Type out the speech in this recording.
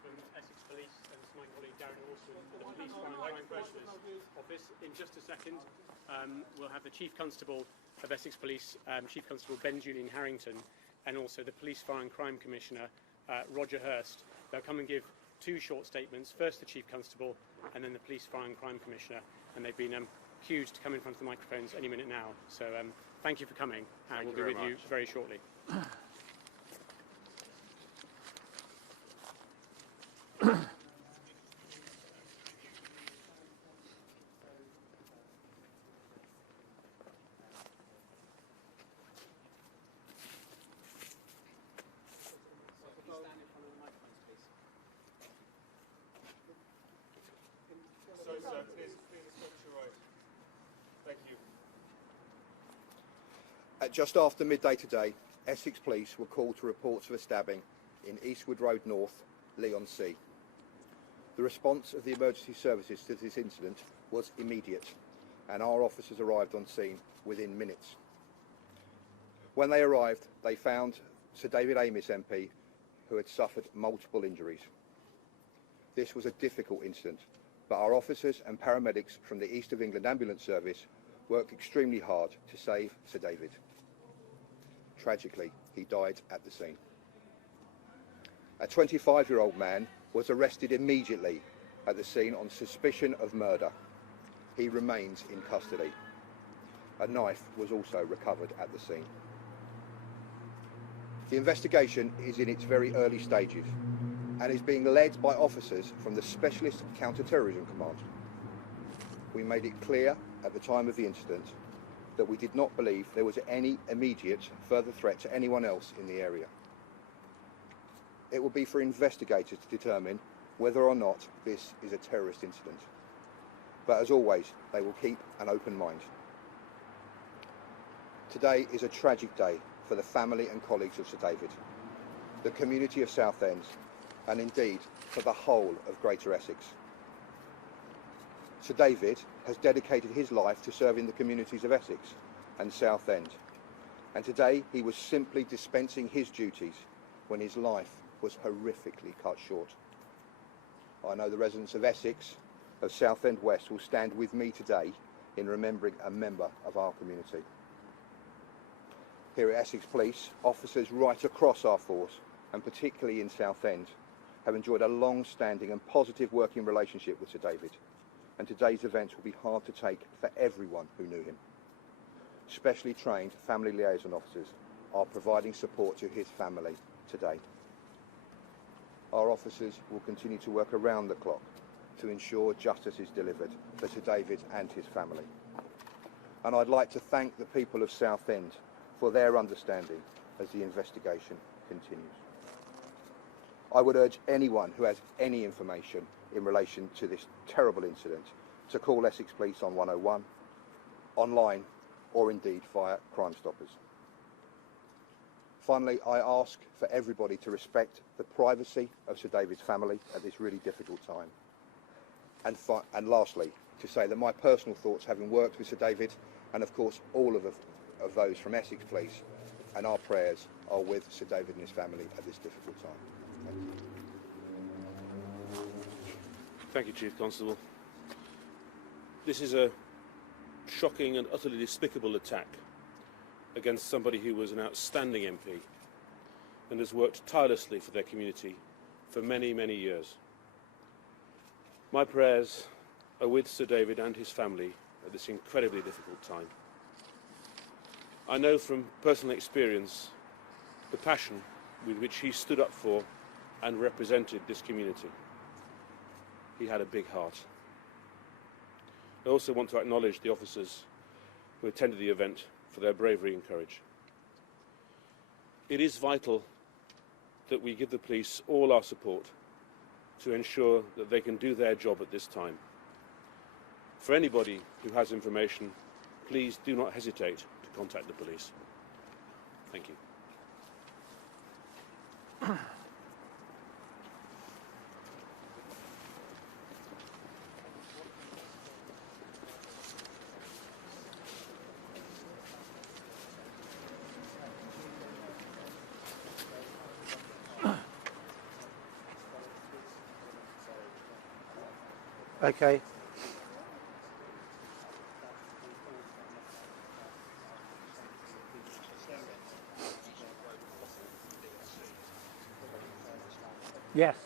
From Essex Police, and it's my colleague Darren Orson from the Police Fire and Crime Commissioner's office. In just a second, we'll have the Chief Constable of Essex Police, Chief Constable Ben Julian Harrington, and also the Police Fire and Crime Commissioner, Roger Hurst. They'll come and give two short statements, first the Chief Constable and then the Police Fire and Crime Commissioner, and they've been queued to come in front of the microphones any minute now. So thank you for coming, and we'll be with you very shortly. At just after midday today, Essex Police were called to reports of a stabbing in Eastwood Road North, Leigh-on-Sea. The response of the emergency services to this incident was immediate, and our officers arrived on scene within minutes. When they arrived, they found Sir David Amess MP, who had suffered multiple injuries. This was a difficult incident, but our officers and paramedics from the East of England Ambulance Service worked extremely hard to save Sir David. Tragically, he died at the scene. A 25-year-old man was arrested immediately at the scene on suspicion of murder. He remains in custody. A knife was also recovered at the scene. The investigation is in its very early stages and is being led by officers from the Specialist Counter-Terrorism Command. We made it clear at the time of the incident that we did not believe there was any immediate further threat to anyone else in the area. It will be for investigators to determine whether or not this is a terrorist incident. But as always, they will keep an open mind. Today is a tragic day for the family and colleagues of Sir David, the community of Southend, and indeed for the whole of Greater Essex. Sir David has dedicated his life to serving the communities of Essex and Southend, and today he was simply dispensing his duties when his life was horrifically cut short. I know the residents of Essex, of Southend West, will stand with me today in remembering a member of our community. Here at Essex Police, officers right across our force, and particularly in Southend, have enjoyed a long-standing and positive working relationship with Sir David, and today's event will be hard to take for everyone who knew him. Specially trained family liaison officers are providing support to his family today. Our officers will continue to work around the clock to ensure justice is delivered for Sir David and his family. And I'd like to thank the people of Southend for their understanding as the investigation continues. I would urge anyone who has any information in relation to this terrible incident to call Essex Police on 101, online, or indeed via Crime Stoppers. Finally, I ask for everybody to respect the privacy of Sir David's family at this really difficult time. And lastly, to say that my personal thoughts, having worked with Sir David, and of course all of those from Essex Police, and our prayers are with Sir David and his family at this difficult time. Thank you. Thank you, Chief Constable. This is a shocking and utterly despicable attack against somebody who was an outstanding MP and has worked tirelessly for their community for many, many years. My prayers are with Sir David and his family at this incredibly difficult time. I know from personal experience the passion with which he stood up for and represented this community. He had a big heart. I also want to acknowledge the officers who attended the event for their bravery and courage. It is vital that we give the police all our support to ensure that they can do their job at this time. For anybody who has information, please do not hesitate to contact the police. Thank you. Okay. Yes.